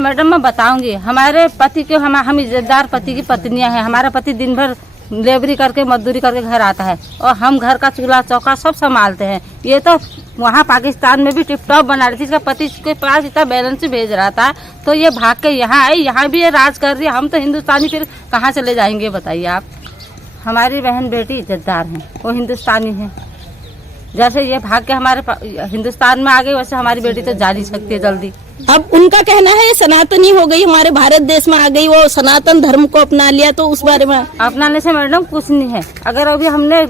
Madam मैं बताऊंगी, हमारे पति के हम इज्जतदार पति की पत्नियां हैं। हमारा पति दिन भर लेबरी करके मजदूरी करके घर आता है और हम घर का चूल्हा चौका सब संभालते हैं। ये तो वहाँ पाकिस्तान में भी टिप टॉप बना रही थी, इसका पति के पास इतना बैलेंस भेज रहा था तो ये भाग के यहाँ आई, यहाँ भी ये राज कर रही है। हम तो हिंदुस्तानी फिर कहाँ चले जाएंगे बताइए आप। हमारी बहन बेटी इज्जतदार हैं, वो हिंदुस्तानी हैं। जैसे ये भाग के हमारे हिंदुस्तान में आ गई वैसे हमारी बेटी तो जा नहीं सकती है जल्दी। अब उनका कहना है सनातनी हो गई, हमारे भारत देश में आ गई, वो सनातन धर्म को अपना लिया, तो उस बारे में अपनाने से मैडम कुछ नहीं है। अगर अभी हमने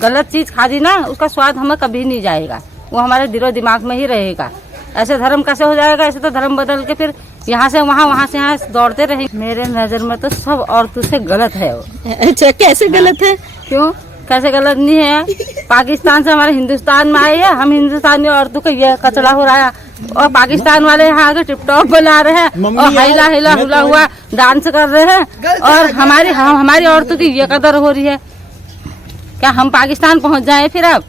गलत चीज खा दी ना, उसका स्वाद हमें कभी नहीं जाएगा, वो हमारे दिलो दिमाग में ही रहेगा। ऐसे धर्म कैसे हो जाएगा? ऐसे तो धर्म बदल के फिर यहाँ से वहाँ से यहाँ दौड़ते रहेंगे। मेरे नजर में तो सब औरतों से गलत है वो। अच्छा, कैसे गलत है? क्यों कैसे गलत नहीं है? पाकिस्तान से हमारे हिंदुस्तान में आए हैं, हम हिंदुस्तानी औरतों का ये कचड़ा हो रहा है और पाकिस्तान वाले यहाँ आके टिप टॉप बना रहे हैं और हिला हिला हुला हुआ डांस कर रहे हैं और हमारी औरतों की ये कदर हो रही है। क्या हम पाकिस्तान पहुँच जाए फिर? अब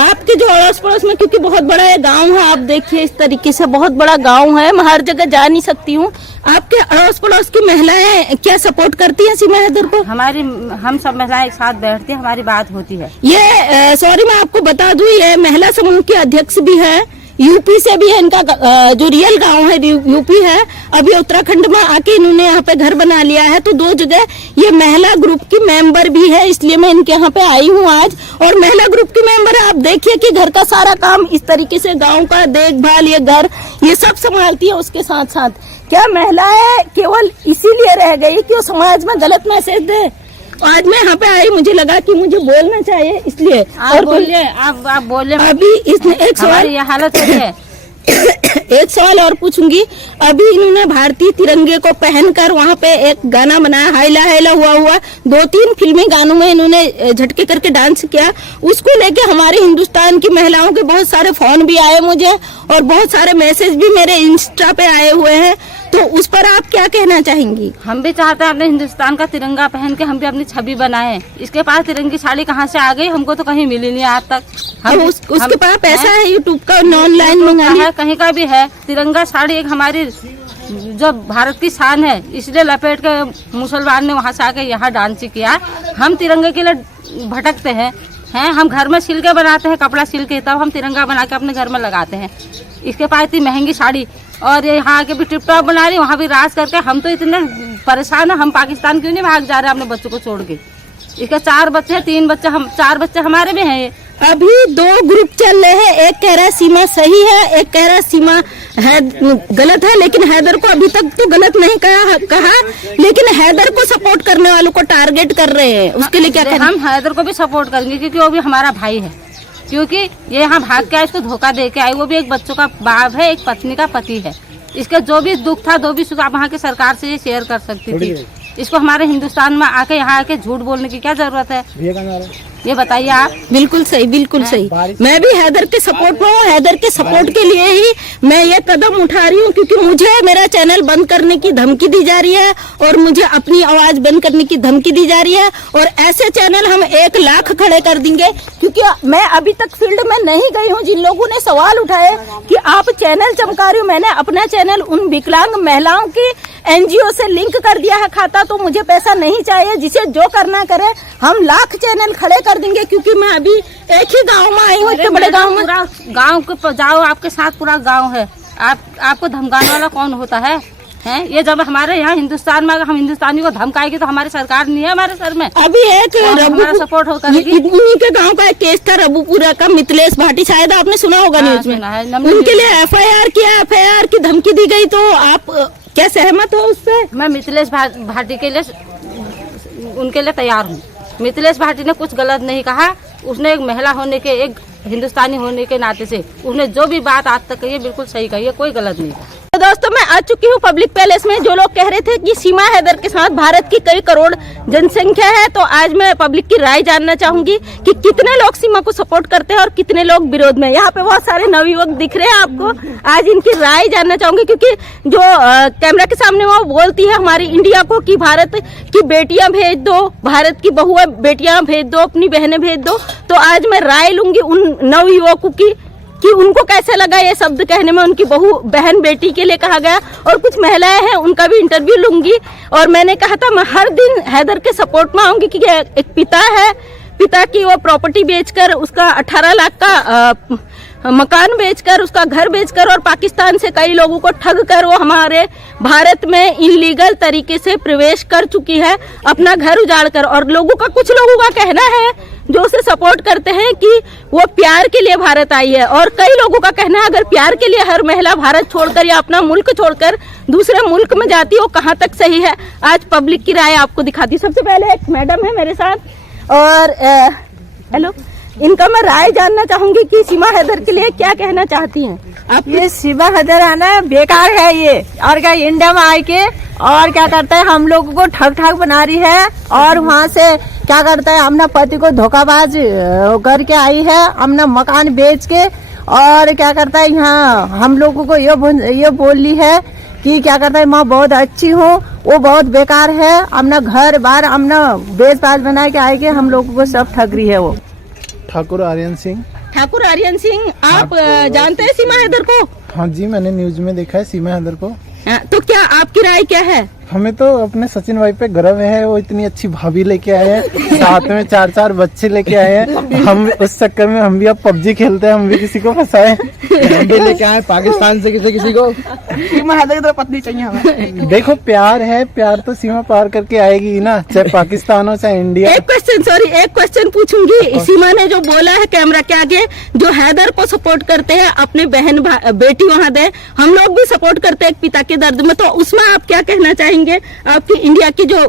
आपके जो अड़ोस पड़ोस में, क्योंकि बहुत बड़ा ये गांव है, आप देखिए इस तरीके से बहुत बड़ा गांव है, मैं हर जगह जा नहीं सकती हूँ। आपके अड़ोस पड़ोस की महिलाएं क्या सपोर्ट करती हैं सीमा हैदर को? हम सब महिलाएं एक साथ बैठती हैं, हमारी बात होती है। ये सॉरी मैं आपको बता दूं, ये महिला समूह के अध्यक्ष भी है, यूपी से भी है, इनका जो रियल गांव है यूपी है। अभी उत्तराखंड में आके इन्होंने यहाँ पे घर बना लिया है, तो 2 जगह ये महिला ग्रुप की मेंबर भी है, इसलिए मैं इनके यहाँ पे आई हूँ आज। और महिला ग्रुप की मेंबर है, आप देखिए कि घर का सारा काम इस तरीके से, गांव का देखभाल, ये घर ये सब संभालती है। उसके साथ साथ क्या महिलाएं केवल इसीलिए रह गई कि वो समाज में गलत मैसेज दे? आज मैं यहाँ पे आई, मुझे लगा कि मुझे बोलना चाहिए, इसलिए। और बोलिए, आप बोलिए। अभी इसने एक सवाल, ये हालत हो रही है। एक सवाल और पूछूंगी। अभी इन्होंने भारतीय तिरंगे को पहनकर वहाँ पे एक गाना बनाया, हाइला हाइला हुआ 2-3 फिल्मी गानों में इन्होंने झटके करके डांस किया। उसको लेके हमारे हिंदुस्तान की महिलाओं के बहुत सारे फोन भी आए मुझे और बहुत सारे मैसेज भी मेरे इंस्टा पे आए हुए हैं, तो उस पर आप क्या कहना चाहेंगी? हम भी चाहते हैं अपने हिंदुस्तान का तिरंगा पहन के हम भी अपनी छवि बनाएं। इसके पास तिरंगी साड़ी कहाँ से आ गई? हमको तो कहीं मिली नहीं आज तक। उसके पास पैसा है यूट्यूब का, ऑनलाइन मंगा लिया, कहीं का भी है। तिरंगा साड़ी एक हमारी जो भारत की शान है, इसलिए लपेट के मुसलमान ने वहाँ से आके यहाँ डांस किया। हम तिरंगे के लिए भटकते हैं, हम घर में सिल के बनाते हैं, कपड़ा सिल के, तब हम तिरंगा बना के अपने घर में लगाते हैं। इसके पास इतनी महंगी साड़ी और ये यहाँ के भी टिप टॉप बना रही, वहाँ भी राज करके। हम तो इतने परेशान हैं, हम पाकिस्तान क्यों नहीं भाग जा रहे हैं अपने बच्चों को छोड़ के? इसके 4 बच्चे हैं, 3 बच्चे 4 बच्चे हमारे भी हैं। अभी 2 ग्रुप चल रहे हैं, एक कह रहा है सीमा सही है, एक कह रहा है सीमा है गलत है। लेकिन हैदर को अभी तक तो गलत नहीं कहा, लेकिन हैदर को सपोर्ट करने वालों को टारगेट कर रहे हैं। उसके लिए क्या करें? हम हैदर को भी सपोर्ट करेंगे क्योंकि वो भी हमारा भाई है, क्योंकि ये यहाँ भाग के आए, इसको धोखा दे के आए। वो भी एक बच्चों का बाप है, एक पत्नी का पति है। इसका जो भी दुख था, जो भी सुख, आप वहाँ की सरकार से ये शेयर कर सकती थी। इसको हमारे हिंदुस्तान में आके यहाँ आके झूठ बोलने की क्या जरूरत है? ये बताइए आप। बिल्कुल सही, बिल्कुल सही। मैं भी हैदर के सपोर्ट में हूँ, हैदर के सपोर्ट के लिए ही मैं ये कदम उठा रही हूँ, क्योंकि मुझे मेरा चैनल बंद करने की धमकी दी जा रही है और मुझे अपनी आवाज बंद करने की धमकी दी जा रही है। और ऐसे चैनल हम 1 लाख खड़े कर देंगे, क्योंकि मैं अभी तक फील्ड में नहीं गई हूँ। जिन लोगों ने सवाल उठाए कि आप चैनल चमका रही हो, मैंने अपना चैनल उन विकलांग महिलाओं की NGO से लिंक कर दिया है खाता, तो मुझे पैसा नहीं चाहिए। जिसे जो करना करे, हम लाख चैनल खड़े कर देंगे, क्योंकि मैं अभी एक ही गांव में आई हूँ, इतने बड़े गांव में। गांव के जाओ, आपके साथ पूरा गांव है, आपको धमकाने वाला कौन होता है? ये जब हमारे यहाँ हिंदुस्तान में हम हिंदुस्तानी को धमकाएंगे तो हमारी सरकार नहीं है हमारे सर में। अभी एक हमारा सपोर्ट होगा। उन्हीं के गांव का एक केस था रबूपुरा का, मिथिलेश भाटी, शायद आपने सुना होगा न्यूज में। उनके लिए FIR किया, FIR की धमकी दी गई, तो आप क्या सहमत हो उससे? मैं मिथिलेश भाटी के लिए उनके लिए तैयार हूँ। मिथिलेश भाटी ने कुछ गलत नहीं कहा। उसने एक महिला होने के, एक हिंदुस्तानी होने के नाते से उसने जो भी बात आज तक कही है बिल्कुल सही कही है, कोई गलत नहीं कहा। तो दोस्तों, मैं आ चुकी हूँ पब्लिक पैलेस में। जो लोग कह रहे थे कि सीमा हैदर के साथ भारत की कई करोड़ जनसंख्या है, तो आज मैं पब्लिक की राय जानना चाहूंगी कि कितने लोग सीमा को सपोर्ट करते हैं और कितने लोग विरोध में। यहाँ पे बहुत सारे नवयुवक दिख रहे हैं आपको, आज इनकी राय जानना चाहूंगी, क्योंकि जो कैमरा के सामने वो बोलती है हमारी इंडिया को कि भारत की बेटियां भेज दो, भारत की बहुएं बेटियां भेज दो, अपनी बहनें भेज दो। तो आज मैं राय लूंगी उन नवयुवकों की कि उनको कैसे लगा ये शब्द कहने में, उनकी बहू बहन बेटी के लिए कहा गया। और कुछ महिलाएं हैं उनका भी इंटरव्यू लूंगी। और मैंने कहा था मैं हर दिन हैदर के सपोर्ट में आऊंगी, क्योंकि एक पिता है, पिता की वो प्रॉपर्टी बेचकर उसका 18 लाख का मकान बेचकर, उसका घर बेचकर और पाकिस्तान से कई लोगों को ठग कर वो हमारे भारत में इलीगल तरीके से प्रवेश कर चुकी है, अपना घर उजाड़ कर। और लोगों का, कुछ लोगों का कहना है जो उसे सपोर्ट करते हैं कि वो प्यार के लिए भारत आई है, और कई लोगों का कहना है अगर प्यार के लिए हर महिला भारत छोड़कर या अपना मुल्क छोड़कर दूसरे मुल्क में जाती है वो कहाँ तक सही है। आज पब्लिक की राय आपको दिखाती हूँ। सबसे पहले एक मैडम है मेरे साथ, और हेलो, इनका मैं राय जानना चाहूंगी कि सीमा हैदर के लिए क्या कहना चाहती हैं आप। ये सीमा हैदर आना बेकार है ये, और क्या इंडिया में आए के और क्या करता है, हम लोगों को ठग ठग बना रही है, और वहाँ से क्या करता है, अपना पति को धोखाबाज करके आई है, अपना मकान बेच के। और क्या करता है, यहाँ हम लोगों को ये बोल ली है कि क्या करता है, मैं बहुत अच्छी हूँ, वो बहुत बेकार है, अपना घर बार अपना बेच बाज बना के आए के हम लोगों को सब ठग रही है वो। ठाकुर आर्यन सिंह। ठाकुर आर्यन सिंह, आप जानते हैं सीमा हैदर को? हाँ जी, मैंने न्यूज में देखा है सीमा हैदर को। तो क्या आपकी राय क्या है? हमें तो अपने सचिन भाई पे गर्व है, वो इतनी अच्छी भाभी लेके आए हैं, साथ में 4-4 बच्चे लेके आए हैं। हम उस चक्कर में हम भी अब पबजी खेलते हैं, हम भी किसी को फंसाए, हम भी लेके आए पाकिस्तान से किसी को। सीमा हैदर की तो पत्नी चाहिए हमें। देखो प्यार है, प्यार तो सीमा पार करके आएगी ना, चाहे पाकिस्तान हो चाहे इंडिया। एक क्वेश्चन पूछूंगी। सीमा ने जो बोला है कैमरा के आगे, जो हैदर को सपोर्ट करते हैं, अपने बहन बेटी वहाँ दे, हम लोग भी सपोर्ट करते हैं एक पिता के दर्द में, तो उसमें आप क्या कहना चाहेंगे? आपकी इंडिया की जो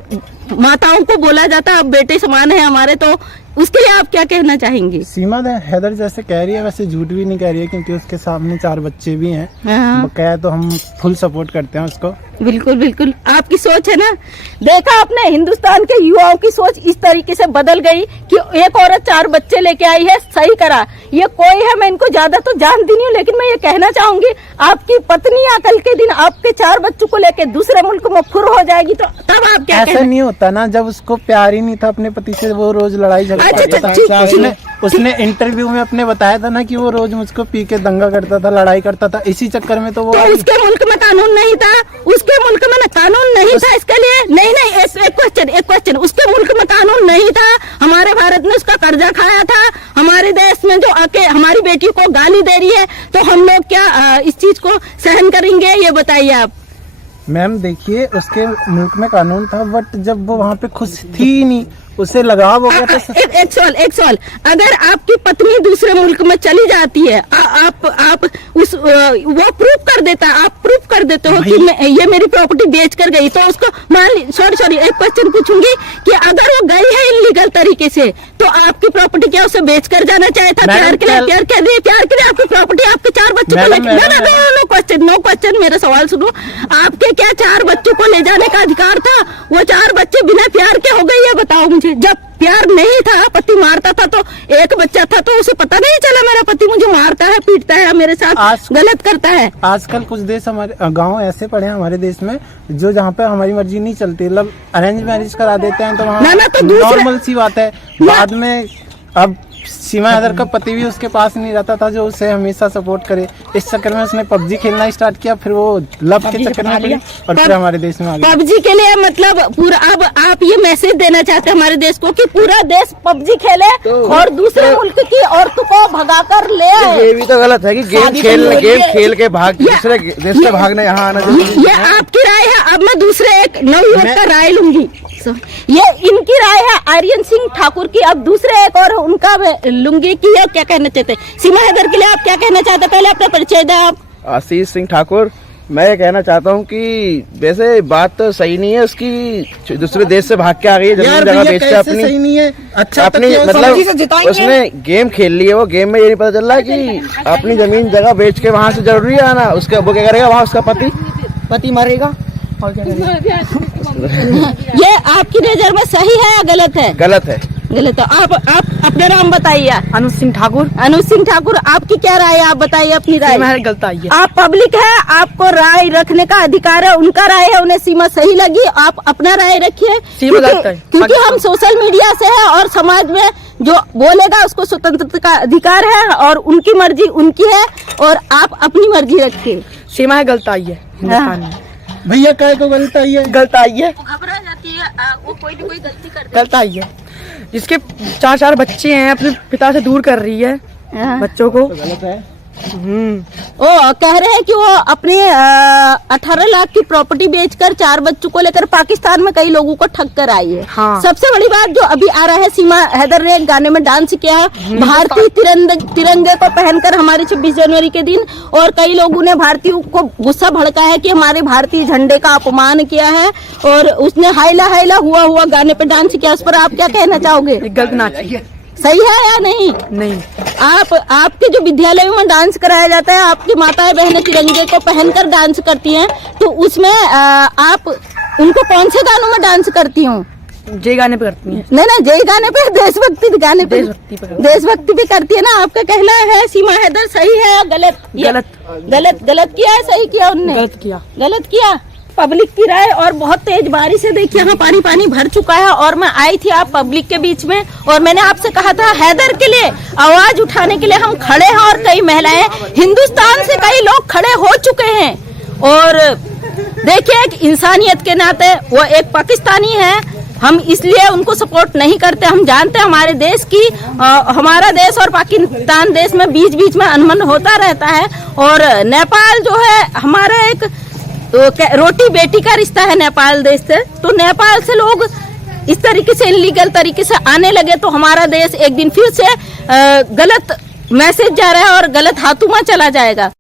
माताओं को बोला जाता है आप बेटे समान है हमारे, तो उसके लिए आप क्या कहना चाहेंगे? सीमा हैदर जैसे कह रही है वैसे झूठ भी नहीं कह रही है, क्योंकि उसके सामने 4 बच्चे भी हैं। बकाया तो हम फुल सपोर्ट करते हैं उसको। बिल्कुल बिल्कुल, आपकी सोच है ना। देखा आपने, हिंदुस्तान के युवाओं की सोच इस तरीके से बदल गई कि एक औरत 4 बच्चे लेके आई है, सही करा। ये कोई है, मैं इनको ज्यादा तो जानती नहीं हूँ, लेकिन मैं ये कहना चाहूंगी आपकी पत्नी कल के दिन आपके 4 बच्चों को लेके दूसरे मुल्क में फुर हो जाएगी, तो तब आप क्या? ऐसा नहीं होता ना, जब उसको प्यार ही नहीं था अपने पति से, वो रोज लड़ाई झगड़ा करता था। उसने इंटरव्यू में अपने बताया था ना कि वो रोज मुझको पी के दंगा करता था, लड़ाई करता था, इसी चक्कर में तो वो उसके मुल्क में कानून नहीं था, उसके मुल्क में कानून नहीं था इसके लिए। नहीं, एक क्वेश्चन, उसके मुल्क में कानून नहीं था, हमारे भारत ने उसका कर्जा खाया था, हमारे देश में जो आके हमारी बेटी को गाली दे रही है, तो हम लोग क्या इस चीज को सहन करेंगे? ये बताइए आप। मैम देखिए, उसके मुल्क में कानून था, बट जब वो वहाँ पे खुश थी ही नहीं, उसे लगाव हो गया था। एक सवाल, अगर आपकी पत्नी दूसरे मुल्क में चली जाती है, आप उस वो प्रूफ कर देता, आप प्रूफ कर देते हो कि ये मेरी प्रॉपर्टी बेच कर गई, तो उसको मान ली, सॉरी एक क्वेश्चन पूछूंगी कि अगर वो गई है इलीगल तरीके से, तो आपकी प्रॉपर्टी क्या उसे बेच कर जाना चाहे था? प्यार के लिए आपकी प्रॉपर्टी, आपके 4 बच्चों को लेकर, नो क्वेश्चन, मेरा सवाल सुनो। आपके क्या 4 बच्चों को ले जाने का अधिकार था? वो 4 बच्चे बिना प्यार के हो गए, ये बताओ मुझे। जब प्यार नहीं था, पति मारता था, तो एक बच्चा था, तो उसे पता नहीं चला मेरा पति मुझे मारता है, पीटता है, मेरे साथ गलत करता है। आजकल कुछ देश, हमारे गांव ऐसे पड़े हैं हमारे देश में, जो जहाँ पे हमारी मर्जी नहीं चलती, मतलब अरेंज मैरिज करा देते हैं, तो वहाँ नॉर्मल सी बात है। बाद में अब सीमा हैदर का पति भी उसके पास नहीं रहता था, जो उसे हमेशा सपोर्ट करे। इस चक्कर में उसने पबजी खेलना स्टार्ट किया, फिर वो लव के चक्कर में पड़ी और फिर हमारे देश में आ गई। पबजी के लिए मतलब पूरा, अब आप ये मैसेज देना चाहते हैं हमारे देश को कि पूरा देश पबजी खेले और दूसरे मुल्क की औरतों को भगा कर ले आए? ये भी तो गलत है कि गेम खेल के भाग दूसरे देश से भागना यहाँ आना। ये आपकी राय है। अब मैं दूसरे एक नवयुवक का राय लूंगी। ये इनकी राय है आर्यन सिंह ठाकुर की। अब दूसरे एक और उनका लूंगी कि ये क्या कहना चाहते हैं। सीमा हैदर के लिए आप क्या कहना चाहते हैं? पहले अपना परिचय दें आप। आशीष सिंह ठाकुर। मैं ये कहना चाहता हूँ कि वैसे बात तो सही नहीं है उसकी, दूसरे देश से भाग के आ गई है, जमीन जगह बेच के अपनी सही नहीं है। अच्छा अपनी मतलब उसने गेम खेल ली है, वो गेम में ये नहीं पता चल रहा है कि अपनी जमीन जगह बेच के वहाँ से जरूरी है आना। उसके वो क्या करेगा, वहाँ उसका पति मरेगा और क्या करेगा। ये आपकी नजर में सही है या गलत है? गलत है। गलत है। आप अपना नाम बताइए। अनुज सिंह ठाकुर। अनुज सिंह ठाकुर, आपकी क्या राय है? आप बताइए अपनी राय। गलत आई है। आप पब्लिक है, आपको राय रखने का अधिकार है। उनका राय है, उन्हें सीमा सही लगी, आप अपना राय रखिए, क्योंकि हम सोशल मीडिया से है और समाज में जो बोलेगा उसको स्वतंत्रता का अधिकार है और उनकी मर्जी उनकी है और आप अपनी मर्जी रखिए। सीमा है गलत आई है हिंदुस्तान में। भैया काय को गलत आई है? गलत आई है, घबरा जाती है, वो कोई भी कोई गलती कर गलत आई है। जिसके 4 बच्चे हैं अपने पिता से दूर कर रही है बच्चों को। गलत है। वो कह रहे हैं कि वो अपने 18 लाख की प्रॉपर्टी बेचकर 4 बच्चों को लेकर पाकिस्तान में कई लोगों को ठग कर आई है। हाँ। सबसे बड़ी बात जो अभी आ रहा है, सीमा हैदर ने एक गाने में डांस किया है भारतीय तिरंगे को पहनकर हमारे 26 जनवरी के दिन, और कई लोगों ने भारतीयों को गुस्सा भड़का है कि हमारे भारतीय झंडे का अपमान किया है, और उसने हाइला हाइला हुआ गाने पे डांस किया। उस पर आप क्या कहना चाहोगे? गलत नाच है। सही है या नहीं? नहीं, आपके जो विद्यालयों में डांस कराया जाता है, आपकी माताएं बहनें तिरंगे को पहनकर डांस करती हैं, तो उसमें आप उनको कौन से गानों में डांस करती हूँ? जय गाने पे करती है। नहीं, जय गाने पे, देशभक्ति गाने पे, देशभक्ति भी करती है ना। आपका कहना है सीमा हैदर सही है या गलत? गलत किया है, सही किया उनने? गलत किया। पब्लिक की राय, और बहुत तेज बारिश है, देखिए यहाँ पानी भर चुका है। और मैं आई थी आप पब्लिक के बीच में, और मैंने आपसे कहा था हैदर के लिए आवाज उठाने के लिए हम खड़े हैं, और कई महिलाएं हिंदुस्तान से कई लोग खड़े हो चुके हैं। और देखिए एक इंसानियत के नाते वो एक पाकिस्तानी है, हम इसलिए उनको सपोर्ट नहीं करते। हम जानते हैं हमारे देश की हमारा देश और पाकिस्तान देश में बीच में अनबन होता रहता है। और नेपाल जो है हमारा एक रोटी बेटी का रिश्ता है नेपाल देश से, तो नेपाल से लोग इस तरीके से इलीगल तरीके से आने लगे तो हमारा देश एक दिन फिर से गलत मैसेज जा रहा है और गलत हाथों में चला जाएगा।